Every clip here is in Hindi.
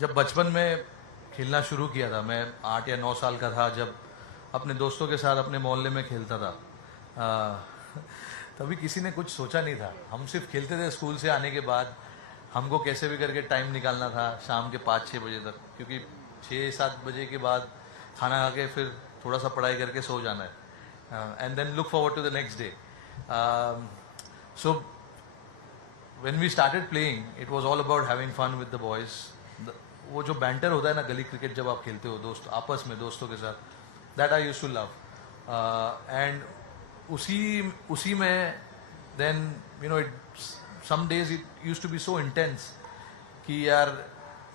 जब बचपन में खेलना शुरू किया था, मैं 8 या 9 साल का था, जब अपने दोस्तों के साथ अपने मोहल्ले में खेलता था, तभी किसी ने कुछ सोचा नहीं था। हम सिर्फ खेलते थे। स्कूल से आने के बाद हमको कैसे भी करके टाइम निकालना था शाम के 5-6 बजे तक, क्योंकि 6-7 बजे के बाद खाना खा के फिर थोड़ा सा पढ़ाई करके सो जाना है, and then look forward to the next day. So when we started playing, it was all about having fun with the boys. वो जो बैंटर होता है ना गली क्रिकेट, जब आप खेलते हो दोस्त आपस में दोस्तों के साथ, that I used to love. And उसी में then you know some days it used to be so intense कि यार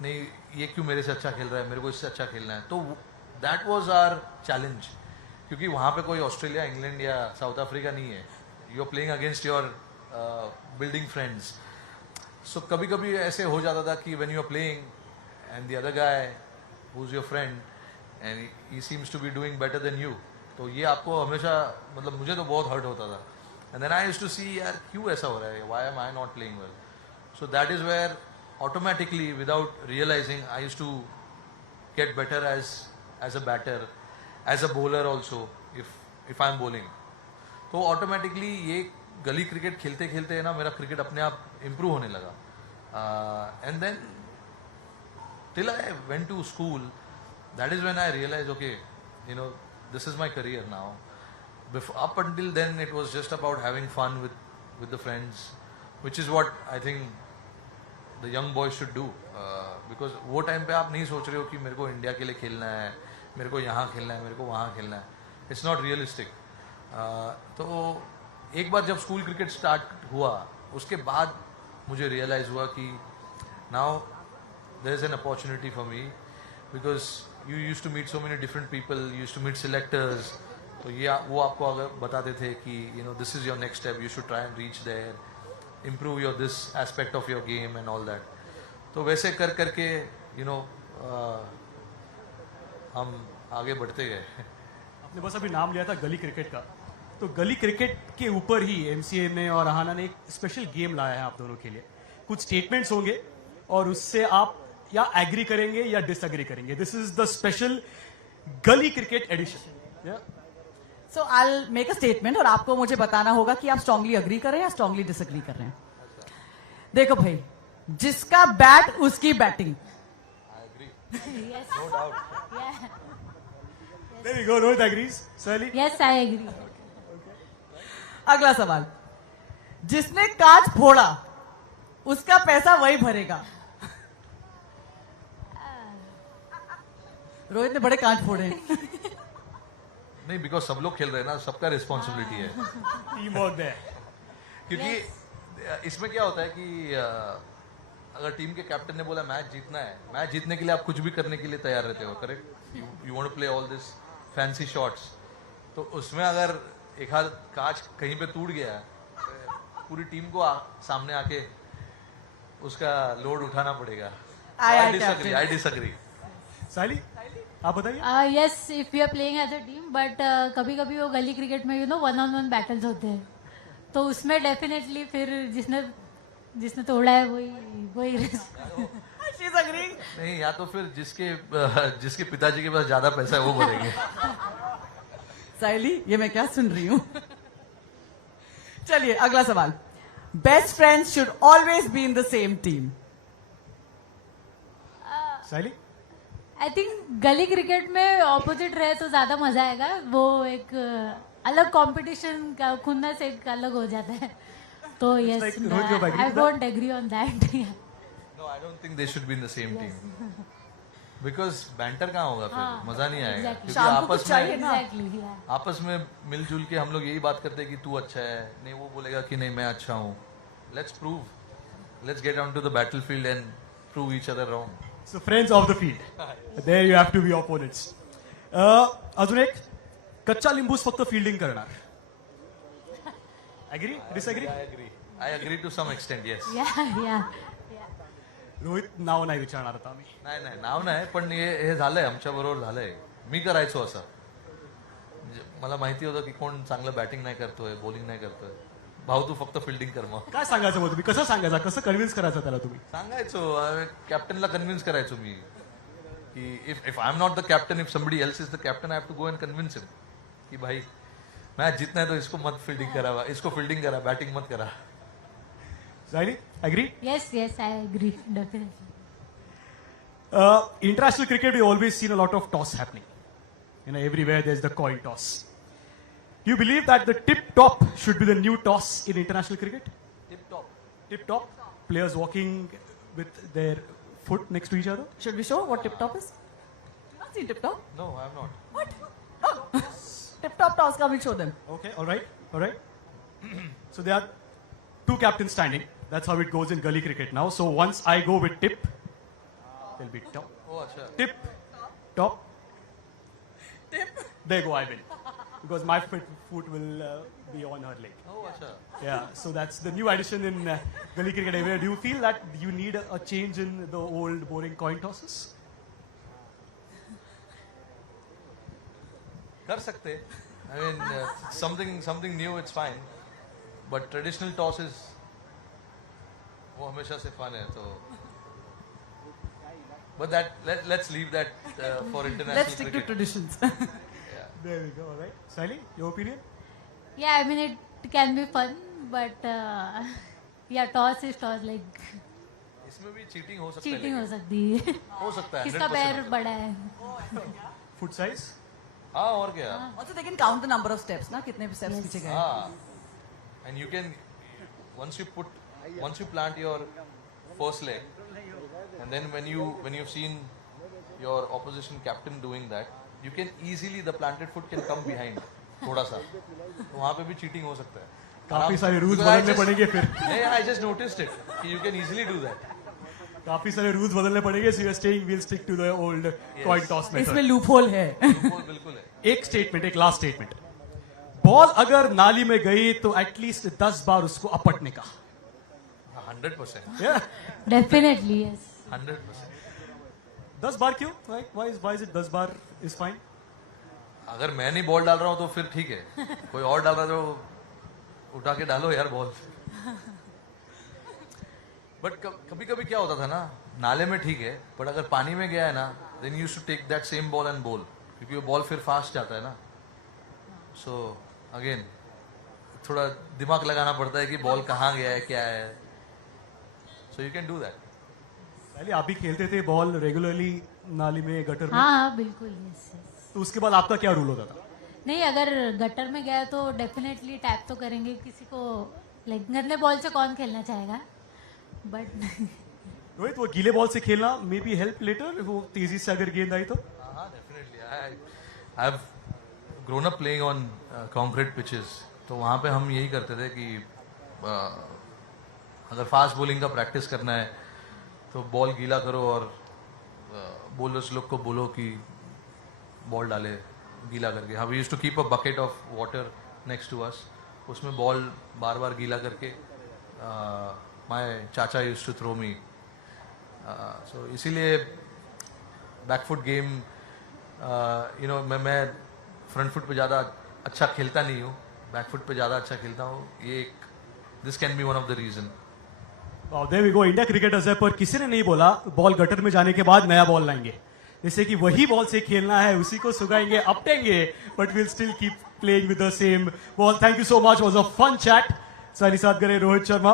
नहीं, ये क्यों मेरे से अच्छा खेल रहा है, मेरे को इससे अच्छा खेलना है। तो that was our challenge, क्योंकि वहाँ पे कोई ऑस्ट्रेलिया, इंग्लैंड या साउथ अफ्रीका नहीं है। You are playing against your building friends. So कभी कभी ऐसे हो जाता था कि when you are playing and the other guy who is your friend and he seems to be doing better than you, तो ये आपको हमेशा, मतलब मुझे तो बहुत हर्ट होता था। And then I used to see यार क्यों ऐसा हो रहा है, why am I not playing well. So that is where automatically, without realizing, I used to get better as a batter, as a bowler also, if I'm bowling. तो ऑटोमेटिकली ये गली क्रिकेट खेलते खेलते है ना, मेरा क्रिकेट अपने आप इम्प्रूव होने लगा। And then till I went to school, that is when I realise okay you know this is my career now. Up until then it was just about having fun with the friends, which is what I think the young boys should do, because वो टाइम पे आप नहीं सोच रहे हो कि मेरे को इंडिया के लिए खेलना है, मेरे को यहाँ खेलना है, मेरे को वहाँ खेलना है। It's not realistic. तो एक बार जब स्कूल क्रिकेट स्टार्ट हुआ, उसके बाद मुझे रियलाइज हुआ कि now there is an opportunity for me, because you used to meet so many different people, you used to meet selectors. तो ये वो आपको अगर बताते थे कि you know this is your next step, you should try and reach there, improve your this aspect of your game and all that. तो वैसे कर करके you know हम आगे बढ़ते गए। आपने बस अभी नाम लिया था गली क्रिकेट का, तो गली क्रिकेट के ऊपर ही एमसीए ने और अहाना ने एक स्पेशल गेम लाया है आप दोनों के लिए। कुछ स्टेटमेंट्स होंगे और उससे आप या एग्री करेंगे या डिसएग्री करेंगे। This is the special gully cricket edition. So I will make a statement और आपको मुझे बताना होगा कि आप स्ट्रांगली अग्री कर रहे हैं या स्ट्रांगली डिसएग्री कर रहे हैं। देखो भाई, जिसका बैट उसकी batting. No doubt. There you go, Rohit agrees. Sally? Yes, I agree. अगला सवाल, जिसने कांच फोड़ा उसका पैसा वही भरेगा। रोहित ने बड़े कांच फोड़े हैं। नहीं, बिकॉज सब लोग खेल रहे हैं ना, सबका रिस्पॉन्सिबिलिटी है। Team work there. क्योंकि इसमें क्या होता है कि अगर टीम के कैप्टन ने बोला मैच जीतना है, मैच जीतने के लिए आप कुछ भी करने के लिए तैयार रहते हो, correct? You want to play all this fancy shots. तो उसमें अगर एक हाथ कांच कहीं पे टूट गया, पूरी टीम को सामने आके उसका लोड उठाना पड़ेगा। I disagree. Sally? आप बताइए। Yes, if we are playing as a team, but कभी कभी वो गली क्रिकेट में one-on-one battles होते हैं, तो उसमें डेफिनेटली फिर जिसने तोड़ा है वही She's agreeing. नहीं, या तो फिर जिसके पिताजी के पास ज्यादा पैसा है वो भरेंगे। साइली, ये मैं क्या सुन रही हूँ। चलिए अगला सवाल, best friends should always be in the same team. Sally? I think गली क्रिकेट में ऑपोजिट रहे तो ज्यादा मजा आएगा। वो एक अलग कंपटीशन का खुन्नस एक अलग हो जाता है। तो yes, like Rohit, you agree I with won't agree on that. No, I don't think they should be in the same team, because banter कहाँ होगा फिर, मजा नहीं आएगा। exactly. क्योंकि शाम को कुछ चाहिए ना। एग्जैक्टली। आपस में मिलजुल के हम लोग यही बात करते हैं कि तू अच्छा है, नहीं वो बोलेगा कि नहीं मैं अच्छा हूँ। Let's get on to the battlefield and prove each other wrong. So friends of the field. There you have to be opponents. अजून एक, कच्चा लिंबूस फक्त फील्डिंग करणार। Agree? Disagree? I agree to some extent, yes. या रोहित नाव नाही विचारणार आता आम्ही। नाही नाव नाही, पण हे झालंय आमच्या बरोबर झालंय। मी करायचो असं, मला माहिती होतं की कोण चांगलं बॅटिंग नाही करतोय, बॉलिंग नाही करतोय, भाऊ तू फक्त फिल्डिंग कर मग काय सांगायचं मग तुम्ही कसं सांगायचं कसं कन्व्हिन्स करायचं त्याला तुम्ही सांगायचो कॅप्टनला कन्व्हिन्स करायचो मी की if I am not the captain if somebody else is the captain I have to go and convince him कि भाई मैच जीतना है तो इसको मत फील्डिंग करा इसको फील्डिंग करा बैटिंग मत करा Sayali agree Yes, yes, I agree, definitely. International cricket, we always seen a lot of toss happening. You know, everywhere there's the coin toss. Do you believe that the tip top should be the new toss in international cricket? Tip top Tip top, players walking with their foot next to each other. Should we show what tip top is? You not seen tip top? No I am not What? Oh, tip top toss. Come, we'll show them. Okay, all right. So there are two captains standing. That's how it goes in gully cricket now. So once I go with tip, there'll be top, ओ अच्छा tip, top. There go I win because my foot will be on her leg. ओ अच्छा Yeah, so that's the new addition in gully cricket area. Do you feel that you need a change in the old boring coin tosses? कर सकते I mean something new it's fine but traditional toss is वो हमेशा से फन है तो but that let's leave that for Let's international stick to cricket traditions. There we go. All right, Sally, your opinion? Yeah, I mean, it can be fun, but yeah, toss is toss, like इसमें भी चीटिंग हो सकता है cheating हो लेकिन सकती है. हो सकता है किसका 100% पैर बड़ा है? Foot size? हाँ और क्या Also, they can count the number of steps. ना कितने steps पीछे गए? हाँ and you can once you plant your first leg and then when you've seen your opposition captain doing that you can easily the planted foot can come behind थोड़ा सा तो वहाँ पे भी चीटिंग हो सकता है काफी सारे rules Because I बदलने just- पड़ेंगे फिर. नहीं I just noticed it कि you can easily do that काफी सारे रूल्स बदलने पड़ेंगे. So you're staying, we'll stick to the old coin toss method. इसमें loophole है. बिल्कुल है एक स्टेटमेंट, एक लास्ट स्टेटमेंट. बॉल अगर नाली में गई तो एटलीस्ट 10 बार उसको अपटने का. 100% Yeah. Definitely, yes. 100% 10 बार क्यों? Why is it 10 bar is fine? अगर मैं नहीं बॉल डाल रहा हूँ तो फिर ठीक है कोई और डाल रहा है तो उठा के डालो यार बॉल बट कभी कभी क्या होता था ना नाले में ठीक है बट अगर पानी में गया है ना then you should take that same ball and ball क्योंकि वो बॉल फिर फास्ट जाता है ना सो अगेन थोड़ा दिमाग लगाना पड़ता है कि बॉल कहाँ गया है क्या है so you can do that पहले आप भी खेलते थे बॉल रेगुलरली नाली में, गटर में. हाँ, बिल्कुल, yes, yes. तो उसके बाद आपका क्या रूल होता था? नहीं, अगर गटर में गया तो डेफिनेटली टैप तो करेंगे. किसी को लाइक गंदे बॉल से कौन खेलना चाहेगा, बट रोहित, वो गीले बॉल से खेलना मे बी हेल्प लेटर, वो तेजी से अगर गेंद आई तो. हाँ definitely I have grown up playing on concrete pitches तो वहाँ पे हम यही करते थे कि अगर फास्ट बॉलिंग का प्रैक्टिस करना है तो बॉल गीला करो और बॉलर्स लोग को बोलो कि बॉल डाले गीला करके. हाँ we used to keep a bucket of water next to us उसमें बॉल बार बार गीला करके my chacha used to throw me so इसीलिए बैकफुट गेम यू नो मैं फ्रंट फुट पे ज़्यादा अच्छा खेलता नहीं हूँ बैकफुट पे ज़्यादा अच्छा खेलता हूँ ये एक this can be one of the reason there we go. India cricketers है पर किसी ने नहीं बोला बॉल गटर में जाने के बाद नया बॉल लाएंगे. जैसे कि वही बॉल से खेलना है, उसी को सुगाएंगे, अपटेंगे, but will still keep playing with the same ball. Thank you so much, was a fun chat. सारी साथ करे रोहित शर्मा.